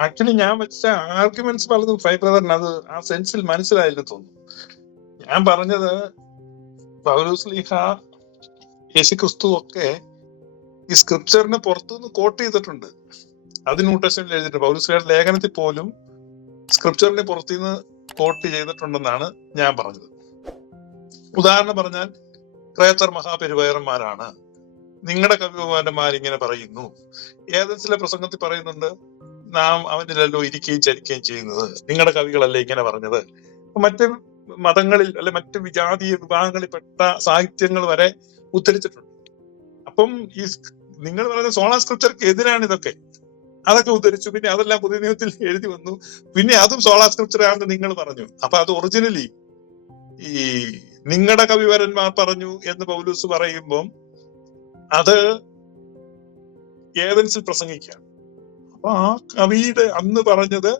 Actually ഞാൻ വെച്ച arguments പലതും ഫൈ ബ്രദറിന് അത് ആ സെൻസിൽ മനസ്സിലായില്ല തോന്നുന്നു. ഞാൻ പറഞ്ഞത് പൗലൂസ് ലീഹ യേശു ക്രിസ്തു ഒക്കെ ഈ സ്ക്രിപ്ചറിന് പുറത്തുനിന്ന് കോട്ട് ചെയ്തിട്ടുണ്ട്. അത് ന്യൂട്ടേഷനിൽ എഴുതിയിട്ടുണ്ട്. പൗലൂസ്ലിയുടെ ലേഖനത്തിൽ പോലും സ്ക്രിപ്ചറിന് പുറത്തുനിന്ന് കോട്ട് ചെയ്തിട്ടുണ്ടെന്നാണ് ഞാൻ പറഞ്ഞത്. ഉദാഹരണം പറഞ്ഞാൽ ക്രേത്തർ മഹാപെരുവയറന്മാരാണ് നിങ്ങളുടെ കവികുമാരന്മാർ ഇങ്ങനെ പറയുന്നു. ഏതെങ്കിലും പ്രസംഗത്തിൽ പറയുന്നുണ്ട്? നാം അവനിലല്ലോ ഇരിക്കുകയും ചരിക്കുകയും ചെയ്യുന്നത്. നിങ്ങളുടെ കവികളല്ലേ ഇങ്ങനെ പറഞ്ഞത്? മറ്റ് മതങ്ങളിൽ അല്ലെ മറ്റ് വിജാതീയ വിഭാഗങ്ങളിൽപ്പെട്ട സാഹിത്യങ്ങൾ വരെ ഉദ്ധരിച്ചിട്ടുണ്ട്. അപ്പം ഈ നിങ്ങൾ പറയുന്ന സോളാ സ്ക്രിപ്ചർക്ക് എതിരാണ് ഇതൊക്കെ. അതൊക്കെ ഉദ്ധരിച്ചു. പിന്നെ അതെല്ലാം പുതിയ നിയമത്തിൽ എഴുതി വന്നു. പിന്നെ അതും സോളാ സ്ക്രിപ്ചർ ആണെന്ന് നിങ്ങൾ പറഞ്ഞു. അപ്പൊ അത് ഒറിജിനലി ഈ നിങ്ങളുടെ കവിവരന്മാർ പറഞ്ഞു എന്ന് പൗലൂസ് പറയുമ്പം അത് ഏതൻസിൽ പ്രസംഗിക്കുകയാണ്. അപ്പൊ ആ കവിയുടെ അന്ന് പറഞ്ഞത്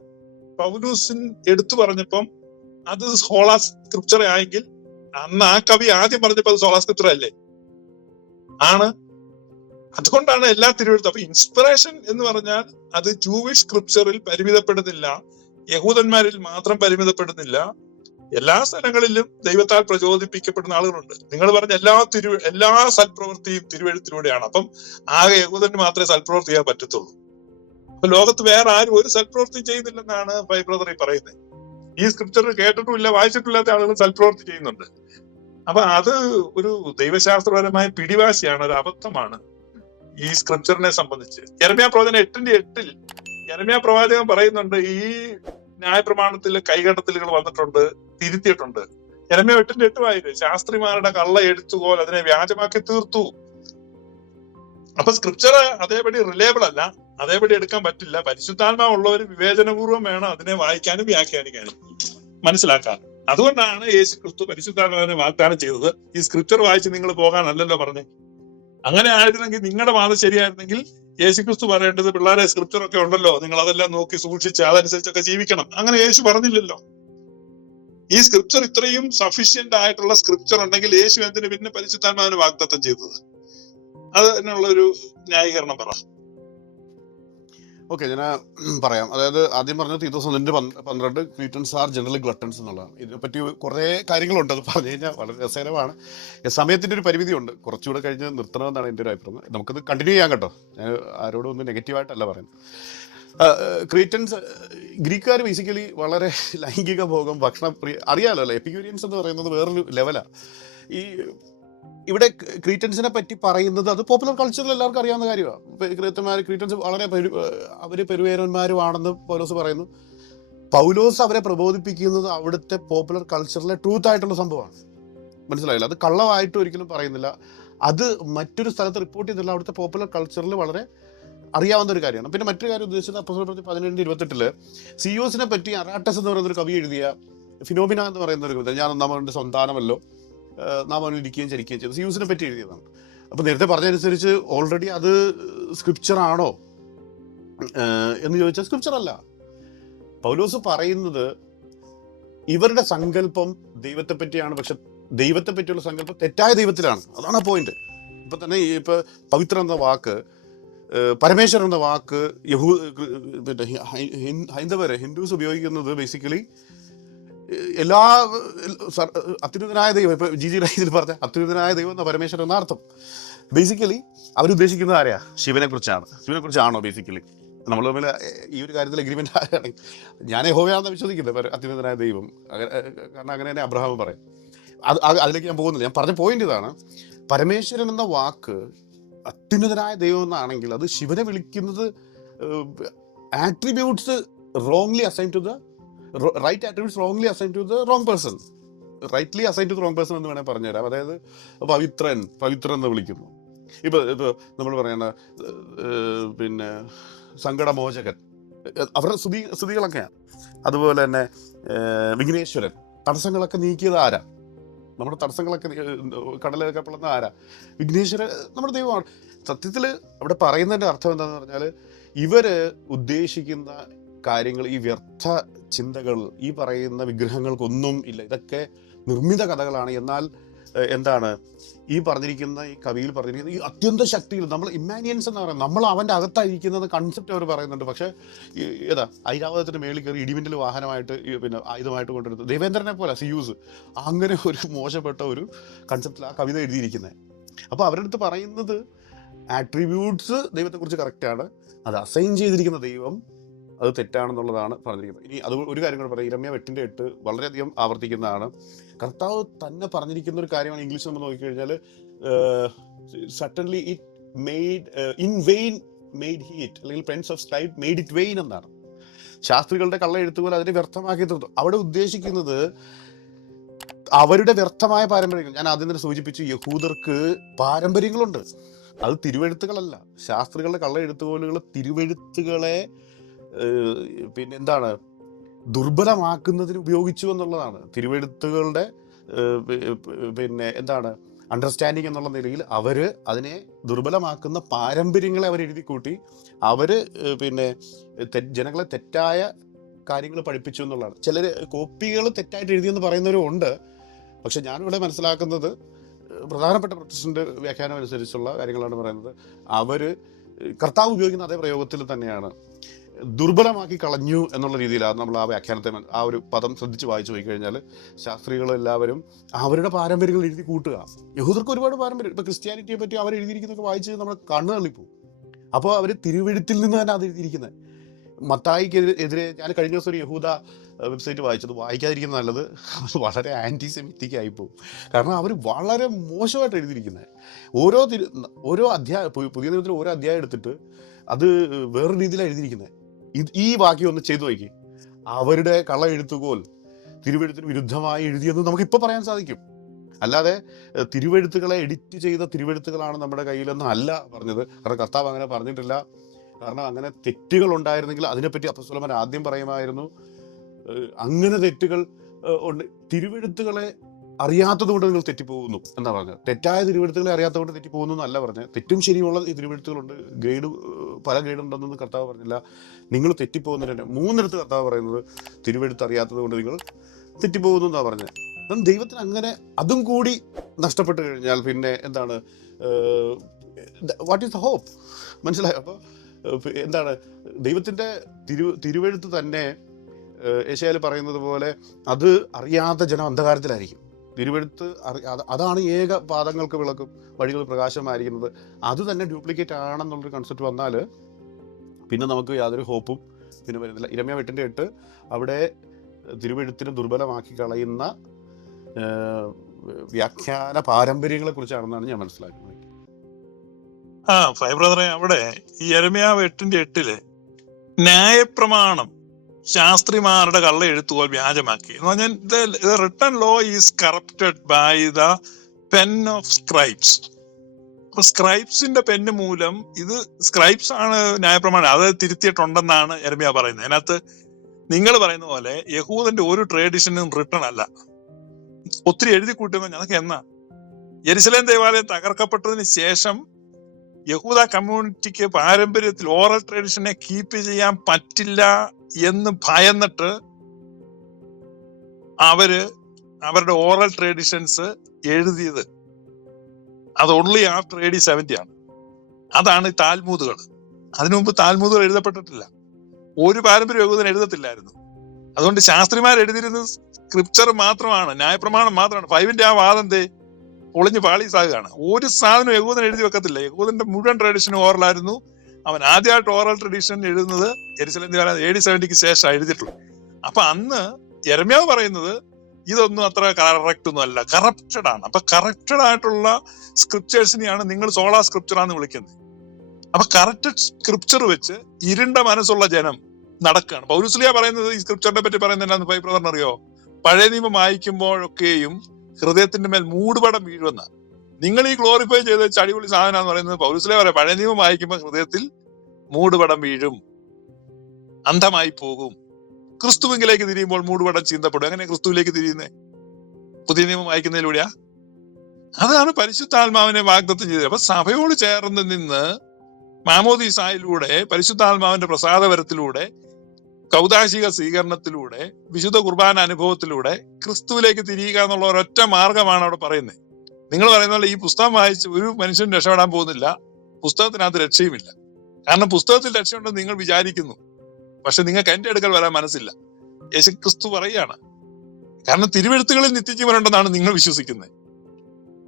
പൗലൂസിൻ എടുത്തു പറഞ്ഞപ്പം അത് സോളാ സ്ക്രിപ്ചർ ആയെങ്കിൽ അന്ന് ആ കവി ആദ്യം പറഞ്ഞപ്പോ അത് സോളാ സ്ക്രിപ്ചർ അല്ലേ? ആണ്. അതുകൊണ്ടാണ് എല്ലാ തിരുവഴുത്തും. അപ്പൊ ഇൻസ്പിറേഷൻ എന്ന് പറഞ്ഞാൽ അത് ജൂവിഷ് സ്ക്രിപ്ചറിൽ പരിമിതപ്പെടുന്നില്ല. യഹൂദന്മാരിൽ മാത്രം പരിമിതപ്പെടുന്നില്ല. എല്ലാ സ്ഥലങ്ങളിലും ദൈവത്താൽ പ്രചോദിപ്പിക്കപ്പെടുന്ന ആളുകളുണ്ട്. നിങ്ങൾ പറഞ്ഞ എല്ലാ തിരു എല്ലാ സൽപ്രവൃത്തിയും തിരുവഴുത്തിലൂടെയാണ്. അപ്പം ആകെ യഹൂദന് മാത്രമേ സൽപ്രവൃത്തി ചെയ്യാൻ പറ്റത്തുള്ളൂ. ലോകത്ത് വേറെ ആരും ഒരു സൽപ്രവൃത്തി ചെയ്യുന്നില്ലെന്നാണ് ഫൈ ബ്രദർ ഈ പറയുന്നത്. ഈ സ്ക്രിപ്ചർ കേട്ടിട്ടുമില്ല വായിച്ചിട്ടില്ലാത്ത ആളുകൾ സൽപ്രവൃത്തി ചെയ്യുന്നുണ്ട്. അപ്പൊ അത് ഒരു ദൈവശാസ്ത്രപരമായ പിടിവാശിയാണ് ഒരു അബദ്ധമാണ് ഈ സ്ക്രിപ്ചറിനെ സംബന്ധിച്ച്. എരമ്യ പ്രവചനം എട്ടിന്റെ എട്ടിൽ എരമ്യ പ്രവാചകൻ പറയുന്നുണ്ട് ഈ ന്യായപ്രമാണത്തിൽ കൈകടത്തലുകൾ വന്നിട്ടുണ്ട് തിരുത്തിയിട്ടുണ്ട്. എരമ്യ എട്ടിന്റെ എട്ട് വായിര് ശാസ്ത്രിമാരുടെ കള്ള എഴുത്തുപോൽ അതിനെ വ്യാജമാക്കി തീർത്തു. അപ്പൊ സ്ക്രിപ്ചർ അതേപടി റിലേബിൾ അല്ല. അതേപടി എടുക്കാൻ പറ്റില്ല. പരിശുദ്ധാത്മാവുള്ളവർ വിവേചനപൂർവം വേണം അതിനെ വായിക്കാനും വ്യാഖ്യാനിക്കാനും. മനസ്സിലാക്കാൻ അതുകൊണ്ടാണ് യേശു ക്രിസ്തു പരിശുദ്ധാത്മാവിനെ വാഗ്ദാനം ചെയ്തത്. ഈ സ്ക്രിപ്ചർ വായിച്ച് നിങ്ങൾ പോകാനല്ലല്ലോ പറഞ്ഞേ. അങ്ങനെ ആയിരുന്നെങ്കിൽ നിങ്ങളുടെ വാദം ശരിയായിരുന്നെങ്കിൽ യേശു ക്രിസ്തു പറയേണ്ടത് പിള്ളേരെ സ്ക്രിപ്ചർ ഒക്കെ ഉണ്ടല്ലോ. നിങ്ങൾ അതെല്ലാം നോക്കി സൂക്ഷിച്ച് അതനുസരിച്ചൊക്കെ ജീവിക്കണം. അങ്ങനെ യേശു പറഞ്ഞില്ലല്ലോ. ഈ സ്ക്രിപ്ചർ ഇത്രയും സഫീഷ്യന്റ് ആയിട്ടുള്ള സ്ക്രിപ്ചർ ഉണ്ടെങ്കിൽ യേശു എന്തിനു പിന്നെ പരിശുദ്ധാത്മാവിന് വാഗ്ദത്തം ചെയ്തത്? അതിനുള്ള ഒരു ന്യായീകരണം പറ. ഓക്കെ ഞാൻ പറയാം. അതായത് ആദ്യം പറഞ്ഞ തീത്തോസ് ഒന്നിന്റെ പന്ത് പന്ത്രണ്ട് ക്രീറ്റൻസ് ആർ ജനറൽ ഗ്ലട്ടൻസ് എന്നുള്ളതാണ്. ഇതിനെപ്പറ്റി കുറേ കാര്യങ്ങളുണ്ട് അത് പറഞ്ഞു കഴിഞ്ഞാൽ വളരെ രസകരമാണ്. സമയത്തിന്റെ ഒരു പരിമിതിയുണ്ട്. കുറച്ചുകൂടെ കഴിഞ്ഞ് നിർത്തണമെന്നാണ് എന്റെ ഒരു അഭിപ്രായം. നമുക്കത് കണ്ടിന്യൂ ചെയ്യാം കേട്ടോ. ഞാൻ ആരോടും ഒന്നും നെഗറ്റീവായിട്ടല്ല പറയുന്നത്. ക്രീറ്റൻസ് ഗ്രീക്കുകാർ ബേസിക്കലി വളരെ ലൈംഗിക ഭോഗം ഭക്ഷണ പ്രിയ അറിയാലോ അല്ലേ? എപ്പിക്യൂരിയൻസ് എന്ന് പറയുന്നത് വേറൊരു ലെവലാണ് ഈ ഇവിടെ ക്രീറ്റൻസിനെ പറ്റി പറയുന്നത് അത് പോപ്പുലർ കൾച്ചറിൽ എല്ലാവർക്കും അറിയാവുന്ന കാര്യമാണ്. ക്രീത്തന്മാർ ക്രീറ്റൻസ് വളരെ അവർ പെരുവേരന്മാരുമാണെന്ന് പൗലോസ് പറയുന്നു. പൗലോസ് അവരെ പ്രബോധിപ്പിക്കുന്നത് അവിടുത്തെ പോപ്പുലർ കൾച്ചറിലെ ട്രൂത്ത് ആയിട്ടുള്ള സംഭവമാണ്. മനസ്സിലായില്ല? അത് കള്ളമായിട്ട് ഒരിക്കലും പറയുന്നില്ല. അത് മറ്റൊരു സ്ഥലത്ത് റിപ്പോർട്ട് ചെയ്തില്ല അവിടുത്തെ പോപ്പുലർ കൾച്ചറിൽ വളരെ അറിയാവുന്ന ഒരു കാര്യമാണ്. പിന്നെ മറ്റൊരു കാര്യം ഉദ്ദേശിച്ചത് അപ്പോഴത്തെ പതിനേഴ് ഇരുപത്തെട്ടിൽ സിയോസിനെ പറ്റി അറാട്ടസ് എന്ന് പറയുന്ന ഒരു കവി എഴുതിയ ഫിനോമിന എന്ന് പറയുന്ന ഒരു കവിത ഞാൻ ഒന്നാമതിന്റെ സന്താനമല്ലോ. നാം അവനിരിക്കുകയും ചരിക്കുകയും ചെയ്തു. സിയൂസിനെ പറ്റി എഴുതിയതാണ്. അപ്പോൾ നേരത്തെ പറഞ്ഞതനുസരിച്ച് ഓൾറെഡി അത് സ്ക്രിപ്ചറാണോ എന്ന് ചോദിച്ചാൽ സ്ക്രിപ്ചർ അല്ല. പൗലോസ് പറയുന്നത് ഇവരുടെ സങ്കല്പം ദൈവത്തെ പറ്റിയാണ് പക്ഷെ ദൈവത്തെ പറ്റിയുള്ള സങ്കല്പം തെറ്റായ ദൈവത്തിലാണ്. അതാണ് ആ പോയിന്റ് ഇപ്പൊ തന്നെ ഇപ്പൊ പവിത്രൻ എന്ന വാക്ക് പരമേശ്വരൻ എന്ന വാക്ക് യഹൂ പിന്നെ ഹൈന്ദവര് ഹിന്ദുസ് ഉപയോഗിക്കുന്നത് ബേസിക്കലി എല്ലാ അത്യുന്നതനായ ദൈവം ഇപ്പൊ ജി ജി രാജ്യത്തിൽ പറഞ്ഞ അത്യുന്നതനായ ദൈവം എന്ന പരമേശ്വരൻ എന്നർത്ഥം ബേസിക്കലി അവരുദ്ദേശിക്കുന്നത് ആരെയാ ശിവനെ കുറിച്ചാണ് ശിവനെ കുറിച്ചാണോ ബേസിക്കലി നമ്മൾ തമ്മിൽ ഈ ഒരു കാര്യത്തിൽ അഗ്രിമെന്റ് ആകുകയാണെങ്കിൽ ഞാൻ ഹോവയാണെന്ന് വിശ്വസിക്കുന്നത് അത്യുന്നതനായ ദൈവം. കാരണം അങ്ങനെ തന്നെ അബ്രഹാം പറയും. അത് അതിലേക്ക് ഞാൻ പോകുന്നില്ല. ഞാൻ പറഞ്ഞ പോയിന്റ് ഇതാണ് പരമേശ്വരൻ എന്ന വാക്ക് അത്യുന്നതനായ ദൈവം എന്നാണെങ്കിൽ അത് ശിവനെ വിളിക്കുന്നത് attributes wrongly assign to the right attributes wrongly assign to the wrong person rightly assign to the wrong person എന്ന് വേണേൽ പറഞ്ഞുതരാം. അതായത് പവിത്രൻ പവിത്രൻ എന്ന് വിളിക്കുന്നു. ഇപ്പൊ ഇപ്പൊ നമ്മൾ പറയുന്ന പിന്നെ സങ്കടമോചകൻ. അവരുടെ സ്തുതി സ്തുതികളൊക്കെയാണ്. അതുപോലെ തന്നെ വിഘ്നേശ്വരൻ. തടസ്സങ്ങളൊക്കെ നീക്കിയത് ആരാ? നമ്മുടെ തടസ്സങ്ങളൊക്കെ കടലൊക്കെ പിളർന്ന ആരാ? വിഘ്നേശ്വരൻ നമ്മുടെ ദൈവമാണ്. സത്യത്തിൽ അവിടെ പറയുന്നതിന്റെ അർത്ഥം എന്താണെന്ന് പറഞ്ഞാൽ ഇവർ ഉദ്ദേശിക്കുന്ന കാര്യങ്ങൾ ഈ വ്യർത്ഥ ചിന്തകൾ ഈ പറയുന്ന വിഗ്രഹങ്ങൾക്കൊന്നും ഇല്ല. ഇതൊക്കെ നിർമ്മിത കഥകളാണ്. എന്നാൽ എന്താണ്? ഈ പറഞ്ഞിരിക്കുന്ന ഈ കവിയിൽ പറഞ്ഞിരിക്കുന്ന ഈ അത്യന്ത ശക്തിയിൽ നമ്മൾ ഇമാനിയൻസ് എന്ന് പറയുന്നത് നമ്മൾ അവന്റെ അകത്തായിരിക്കുന്നത് കൺസെപ്റ്റ് അവർ പറയുന്നുണ്ട്. പക്ഷേ ഏതാ ഐരാവതത്തിന്റെ മേളിൽ കയറി ഇടിമിന്നൽ വാഹനമായിട്ട് പിന്നെ ആയുധമായിട്ട് കൊണ്ടുവരുന്നത്. ദേവേന്ദ്രനെ പോലെ സിയൂസ് അങ്ങനെ ഒരു മോശപ്പെട്ട ഒരു കൺസെപ്റ്റിൽ ആ കവിത എഴുതിയിരിക്കുന്നത് അപ്പോൾ അവരുടെ അടുത്ത് പറയുന്നത് ആട്രിബ്യൂട്ട്സ് ദൈവത്തെക്കുറിച്ച് കറക്റ്റാണ് അത് അസൈൻ ചെയ്തിരിക്കുന്ന ദൈവം അത് തെറ്റാണെന്നുള്ളതാണ് പറഞ്ഞിരിക്കുന്നത്. ഇനി അത് ഒരു കാര്യം കൂടെ പറയാം. ഇരമ്യ വെട്ടിന്റെ എട്ട് വളരെയധികം ആവർത്തിക്കുന്നതാണ്. കർത്താവ് തന്നെ പറഞ്ഞിരിക്കുന്ന ഒരു കാര്യമാണ് ഇംഗ്ലീഷ് നമ്മൾ നോക്കിക്കഴിഞ്ഞാൽ suddenly it made in vain made heat അല്ലെങ്കിൽ prince of scribe made it vain എന്നാണ്. ശാസ്ത്രികളുടെ കള്ള എഴുത്തുപോലെ അതിനെ വ്യർത്ഥമാക്കി തീർത്തു അവിടെ ഉദ്ദേശിക്കുന്നത് അവരുടെ വ്യർത്ഥമായ പാരമ്പര്യങ്ങൾ. ഞാൻ ആദ്യം തന്നെ സൂചിപ്പിച്ചു യഹൂദർക്ക് പാരമ്പര്യങ്ങളുണ്ട്. അത് തിരുവെഴുത്തുകളല്ല. ശാസ്ത്രികളുടെ കള്ള എഴുത്തുകോലുകൾ തിരുവെഴുത്തുകളെ പിന്നെ എന്താണ് ദുർബലമാക്കുന്നതിന് ഉപയോഗിച്ചു എന്നുള്ളതാണ് തിരുവെഴുത്തുകളുടെ പിന്നെ എന്താണ്? അണ്ടർസ്റ്റാൻഡിങ് എന്നുള്ള നിലയിൽ അവർ അതിനെ ദുർബലമാക്കുന്ന പാരമ്പര്യങ്ങളെ അവർ എഴുതി കൂട്ടി അവർ പിന്നെ ജനങ്ങളെ തെറ്റായ കാര്യങ്ങൾ പഠിപ്പിച്ചു എന്നുള്ളതാണ്. ചിലർ കോപ്പികൾ തെറ്റായിട്ട് എഴുതിയെന്ന് പറയുന്നവരും ഉണ്ട്. പക്ഷെ ഞാനിവിടെ മനസ്സിലാക്കുന്നത് പ്രധാനപ്പെട്ട പ്രൊട്ടസ്റ്റിന്റെ വ്യാഖ്യാനം അനുസരിച്ചുള്ള കാര്യങ്ങളാണ് പറയുന്നത്. അവർ കർത്താവ് ഉപയോഗിക്കുന്ന അതേ പ്രയോഗത്തിൽ തന്നെയാണ്. ദുർബലമാക്കി കളഞ്ഞു എന്നുള്ള രീതിയിലാണ് നമ്മൾ ആ വ്യാഖ്യാനത്തെ ആ ഒരു പദം ശ്രദ്ധിച്ച് വായിച്ചു പോയി കഴിഞ്ഞാൽ ശാസ്ത്രികളെല്ലാവരും അവരുടെ പാരമ്പര്യങ്ങൾ എഴുതി കൂട്ടുക. യഹൂദർക്ക് ഒരുപാട് പാരമ്പര്യം. ഇപ്പൊ ക്രിസ്ത്യാനിറ്റിയെ പറ്റി അവർ എഴുതിയിരിക്കുന്നതൊക്കെ വായിച്ച് നമ്മൾ കണ്ണു തള്ളിപ്പോവും. അപ്പോൾ അവർ തിരുവെഴുത്തിൽ നിന്ന് തന്നെ അത് എഴുതിയിരിക്കുന്നത്. മത്തായിക്ക് എതിരെ എതിരെ ഞാൻ കഴിഞ്ഞ ദിവസം ഒരു യഹൂദ വെബ്സൈറ്റ് വായിച്ചത്. വായിക്കാതിരിക്കുന്ന നല്ലത്. വളരെ വളരെ ആന്റിസെമിറ്റിക് ആയിപ്പോവും. കാരണം അവർ വളരെ മോശമായിട്ട് എഴുതിയിരിക്കുന്നത്. ഓരോ തിരു ഓരോ അധ്യായ പുതിയ നിയമത്തിൽ ഓരോ അധ്യായം എടുത്തിട്ട് അത് വേറൊരു രീതിയിലാണ് എഴുതിയിരിക്കുന്നത്. ഈ വാക്യം ഒന്ന് ചെയ്തു നോക്കി. അവരുടെ കള എഴുത്തുകോൽ തിരുവെഴുത്തിന് വിരുദ്ധമായി എഴുതിയെന്ന് നമുക്ക് ഇപ്പോൾ പറയാൻ സാധിക്കും. അല്ലാതെ തിരുവെഴുത്തുകളെ എഡിറ്റ് ചെയ്ത തിരുവെഴുത്തുകളാണ് നമ്മുടെ കയ്യിലെന്ന് അല്ല പറഞ്ഞത്. കാരണം കർത്താവ് അങ്ങനെ പറഞ്ഞിട്ടില്ല. കാരണം അങ്ങനെ തെറ്റുകൾ ഉണ്ടായിരുന്നെങ്കിൽ അതിനെപ്പറ്റി അപ്പസ്വലമൻ ആദ്യം പറയുമായിരുന്നു അങ്ങനെ തെറ്റുകൾ ഉണ്ട്. തിരുവെഴുത്തുകളെ അറിയാത്തതുകൊണ്ട് നിങ്ങൾ തെറ്റിപ്പോകുന്നു എന്നാ പറഞ്ഞത്. തെറ്റായ തിരുവെഴുത്തുകളെ അറിയാത്തതുകൊണ്ട് തെറ്റിപ്പോകുന്നു എന്നല്ല പറഞ്ഞത്. തെറ്റും ശരിയുള്ള തിരുവെഴുത്തുകളുണ്ട്. ഗ്രേഡ് പല ഗ്രേഡുണ്ടെന്നൊന്നും കർത്താവ് പറഞ്ഞില്ല. നിങ്ങൾ തെറ്റിപ്പോകുന്നതിന് മൂന്നിടത്ത് കർത്താവ് പറയുന്നത് തിരുവെടുത്ത് അറിയാത്തത് കൊണ്ട് നിങ്ങൾ തെറ്റിപ്പോകുന്നു എന്നാണ് പറഞ്ഞത് അപ്പം ദൈവത്തിന് അങ്ങനെ അതും കൂടി നഷ്ടപ്പെട്ട് കഴിഞ്ഞാൽ പിന്നെ എന്താണ് വാട്ട് ഈസ് ദ ഹോപ്പ് മനസ്സിലായോ? അപ്പോൾ എന്താണ് ദൈവത്തിന്റെ തിരു തിരുവെഴുത്ത് തന്നെ ഏഷ്യായിൽ പറയുന്നത് പോലെ അത് അറിയാത്ത ജനം അന്ധകാരത്തിലായിരിക്കും. തിരുവെഴുത്ത് അറി അതാണ് ഏക പാദങ്ങൾക്ക് വിളക്കും വഴികൾ പ്രകാശമായിരിക്കുന്നത്. അത് തന്നെ ഡ്യൂപ്ലിക്കേറ്റ് ആണെന്നുള്ളൊരു കൺസെപ്റ്റ് വന്നാൽ പിന്നെ നമുക്ക് യാതൊരു ഹോപ്പും പിന്നെ വരുന്നില്ല. ഇരമ്യ വെട്ടിന്റെ എട്ട് അവിടെ തിരുവെഴുത്തിനെ ദുർബലമാക്കി കളയുന്ന വ്യാഖ്യാന പാരമ്പര്യങ്ങളെ കുറിച്ചാണെന്നാണ് ഞാൻ മനസ്സിലാക്കുന്നത്. ആ ഫൈബ്രദറെ അവിടെ ഈ എരമ്യാവ് എട്ടിന്റെ എട്ടിൽ ന്യായപ്രമാണം ശാസ്ത്രിമാരുടെ കള്ള എഴുത്തുകൾ വ്യാജമാക്കി. എന്ന് പറഞ്ഞാൽ written law is corrupted by the pen of scribes അപ്പൊ സ്ക്രൈബ്സിന്റെ പെന്ന് മൂലം ഇത് സ്ക്രൈബ്സ് ആണ് ന്യായപ്രമാണം. അത് തിരുത്തിയിട്ടുണ്ടെന്നാണ് എരമ്യ പറയുന്നത്. അതിനകത്ത് നിങ്ങൾ പറയുന്ന പോലെ യഹൂദന്റെ ഒരു ട്രേഡിഷനും റിട്ടൺ അല്ല. ഒത്തിരി എഴുതി കൂട്ടുന്ന അതൊക്കെ എന്നാ? ജെറുസലേം ദേവാലയം തകർക്കപ്പെട്ടതിന് ശേഷം യഹൂദ കമ്മ്യൂണിറ്റിക്ക് പാരമ്പര്യത്തിൽ ഓറൽ ട്രഡീഷനെ കീപ്പ് ചെയ്യാൻ പറ്റില്ല എന്ന് ഭയന്നിട്ട് അവർ അവരുടെ ഓറൽ ട്രേഡിഷൻസ് എഴുതിയത്. അത് ഓൺലി ആ ട്രേഡി സെവന്റി ആണ്. അതാണ് താൽമൂതുകൾ. അതിനു മുമ്പ് താൽമൂതുകൾ എഴുതപ്പെട്ടിട്ടില്ല. ഒരു പാരമ്പര്യ യഹൂദൻ എഴുതത്തില്ലായിരുന്നു. അതുകൊണ്ട് ശാസ്ത്രിമാർ എഴുതിയിരുന്നത് സ്ക്രിപ്ചർ മാത്രമാണ് ന്യായപ്രമാണം മാത്രമാണ്. ഫൈവിന്റെ ആ വാദം എന്തേ പൊളിഞ്ഞ് പാളീസാകുകയാണ് ഒരു സാധനം യഹൂദൻ എഴുതി വെക്കത്തില്ല. യഹൂദന്റെ മുഴുവൻ ട്രഡീഷനും ഓറലായിരുന്നു അവൻ ആദ്യമായിട്ട് ഓറൽ ട്രഡീഷൻ എഴുതുന്നത് ദേവാലയം എ ഡി സെവന്റിക്ക് ശേഷം എഴുതിയിട്ടുള്ളൂ അപ്പൊ അന്ന് എരമ്യാവ് പറയുന്നത് ഇതൊന്നും അത്ര കറക്റ്റ് ഒന്നും അല്ല. കറപ്റ്റഡ് ആണ്. അപ്പൊ കറപ്റ്റഡ് ആയിട്ടുള്ള സ്ക്രിപ്റ്റേഴ്സിനെയാണ് നിങ്ങൾ സോളാ സ്ക്രിപ്ചർ ആണെന്ന് വിളിക്കുന്നത്. അപ്പൊ കറക്റ്റഡ് സ്ക്രിപ്ചർ വെച്ച് ഇരുണ്ട മനസ്സുള്ള ജനം നടക്കുകയാണ് പൗരുസ്ലിയ പറയുന്നത് ഈ സ്ക്രിപ്ചറിനെ പറ്റി പറയുന്നത് എന്താണെന്ന് പൈ ബ്രദറിനറിയോ പഴയ നിയമം വായിക്കുമ്പോഴൊക്കെയും ഹൃദയത്തിന്റെ മേൽ മൂടുപടം വീഴുമെന്ന നിങ്ങൾ ഈ ഗ്ലോറിഫൈ ചെയ്ത ചടിപൊളി സാധനം എന്ന് പറയുന്നത് പൗരസ്ലേ പറയാം പഴയ നിയമം വായിക്കുമ്പോൾ ഹൃദയത്തിൽ മൂടുപടം വീഴും അന്ധമായി പോകും. ക്രിസ്തുവിങ്കിലേക്ക് തിരിയുമ്പോൾ മൂടുപടം ചീന്തപ്പെടും. അങ്ങനെ ക്രിസ്തുവിലേക്ക് തിരിയുന്നേ? പുതിയ നിയമം വായിക്കുന്നതിലൂടെയാ? അതാണ് പരിശുദ്ധാത്മാവിനെ വാഗ്ദത്തം ചെയ്തത്. അപ്പൊ സഭയോട് ചേർന്ന് നിന്ന് മാമോദീസായിലൂടെ പരിശുദ്ധാത്മാവിന്റെ പ്രസാദപരത്തിലൂടെ കൗതാശിക സ്വീകരണത്തിലൂടെ വിശുദ്ധ കുർബാന അനുഭവത്തിലൂടെ ക്രിസ്തുവിലേക്ക് തിരിയുക എന്നുള്ള ഒരൊറ്റ മാർഗമാണ് അവിടെ പറയുന്നത് നിങ്ങൾ പറയുന്ന പോലെ ഈ പുസ്തകം വായിച്ച് ഒരു മനുഷ്യൻ രക്ഷപ്പെടാൻ പോകുന്നില്ല. പുസ്തകത്തിനകത്ത് രക്ഷയുമില്ല. കാരണം പുസ്തകത്തിൽ രക്ഷയുണ്ടെന്ന് നിങ്ങൾ വിചാരിക്കുന്നു. പക്ഷെ നിങ്ങൾക്ക് എന്റെ അടുക്കൽ വരാൻ മനസ്സില്ല. യേശു ക്രിസ്തു പറയുകയാണ്. കാരണം തിരുവെഴുത്തുകളിൽ നിത്യജീവനുണ്ടെന്നാണ് നിങ്ങൾ വിശ്വസിക്കുന്നത്.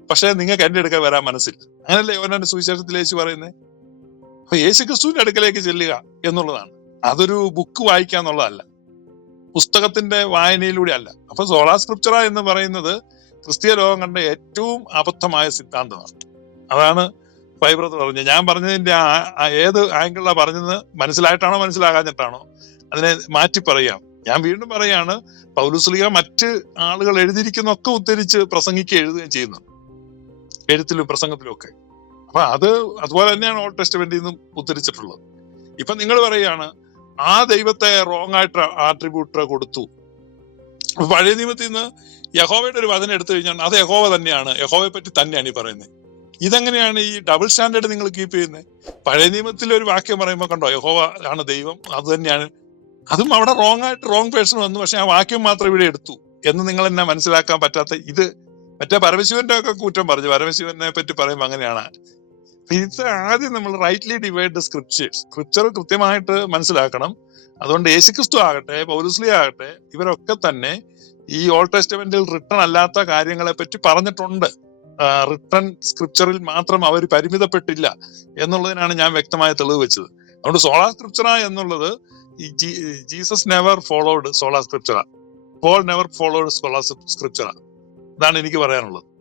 പക്ഷെ നിങ്ങൾക്ക് എന്റെ അടുക്കൽ വരാൻ മനസ്സില്ല. അങ്ങനല്ലേ യോനാന്റെ സുവിശേഷത്തിൽ യേശു പറയുന്നത് അപ്പൊ യേശു ക്രിസ്തുവിന്റെ അടുക്കലേക്ക് ചെല്ലുക എന്നുള്ളതാണ്. അതൊരു ബുക്ക് വായിക്കുക എന്നുള്ളതല്ല. പുസ്തകത്തിന്റെ വായനയിലൂടെ അല്ല. അപ്പൊ സോളാ സ്ക്രിപ്ചറ എന്ന് പറയുന്നത് ക്രിസ്തീയ ലോകം കണ്ട ഏറ്റവും അബദ്ധമായ സിദ്ധാന്തമാണ്. അതാണ് ഫൈബ്രത്ത് പറഞ്ഞത്. ഞാൻ പറഞ്ഞതിന്റെ ആ- ഏത് ആംഗിളിലാണ് പറഞ്ഞത് മനസ്സിലായിട്ടാണോ മനസ്സിലാകാഞ്ഞിട്ടാണോ അതിനെ മാറ്റി പറയാം. ഞാൻ വീണ്ടും പറയാണ് പൗലുസ്ലിക മറ്റ് ആളുകൾ എഴുതിയിരിക്കുന്നൊക്കെ ഉദ്ധരിച്ച് പ്രസംഗിക്കുകയും എഴുതുകയും ചെയ്യുന്നു. എഴുത്തിലും പ്രസംഗത്തിലും ഒക്കെ. അപ്പൊ അത് അതുപോലെ തന്നെയാണ് ഓൾഡ് ടെസ്റ്റ്മെന്റിൽ നിന്നും ഉദ്ധരിച്ചിട്ടുള്ളത്. ഇപ്പൊ നിങ്ങൾ പറയാണ് ആ ദൈവത്തെ റോങ് ആയിട്ട് ആട്രിബ്യൂട്ട് കൊടുത്തു. പഴയ നിയമത്തിൽ നിന്ന് യഹോവയുടെ ഒരു വചനം എടുത്തു കഴിഞ്ഞാൽ അത് യഹോവ തന്നെയാണ്. യഹോവയെ പറ്റി തന്നെയാണ് ഈ പറയുന്നത്. ഇതെങ്ങനെയാണ് ഈ ഡബിൾ സ്റ്റാൻഡേർഡ് നിങ്ങൾ കീപ്പ് ചെയ്യുന്നത് പഴയ നിയമത്തിൽ ഒരു വാക്യം പറയുമ്പോൾ കണ്ടോ? യഹോവ ആണ് ദൈവം അത് തന്നെയാണ്. അതും അവിടെ റോങ് ആയിട്ട് റോങ് പേഴ്സൺ വന്നു. പക്ഷെ ആ വാക്യം മാത്രം ഇവിടെ എടുത്തു. എന്ന് നിങ്ങൾ എന്നെ മനസ്സിലാക്കാൻ പറ്റാത്ത ഇത് മറ്റേ പരമശിവന്റെ ഒക്കെ കുറ്റം പറഞ്ഞു. പരമശിവനെ പറ്റി പറയുമ്പോൾ അങ്ങനെയാണ്. ഇത് ആദ്യം നമ്മൾ റൈറ്റ്ലി ഡിവൈഡ് സ്ക്രിപ്റ്റ് സ്ക്രിപ്ചർ കൃത്യമായിട്ട് മനസ്സിലാക്കണം. അതുകൊണ്ട് യേശുക്രിസ്തു ആകട്ടെ പൗലുസ്ലി ആകട്ടെ ഇവരൊക്കെ തന്നെ ഈ ഓൾഡ് ടെസ്റ്റമെന്റിൽ റിട്ടൺ അല്ലാത്ത കാര്യങ്ങളെ പറ്റി പറഞ്ഞിട്ടുണ്ട് റിട്ടൺ സ്ക്രിപ്ചറിൽ മാത്രം അവർ പരിമിതപ്പെട്ടില്ല എന്നുള്ളതിനാണ് ഞാൻ വ്യക്തമായ തെളിവ് വെച്ചത്. അതുകൊണ്ട് സോളാ സ്ക്രിപ്ചറ എന്നുള്ളത് Jesus never followed sola scriptura Paul never followed sola scriptura ഇതാണ് എനിക്ക് പറയാനുള്ളത്.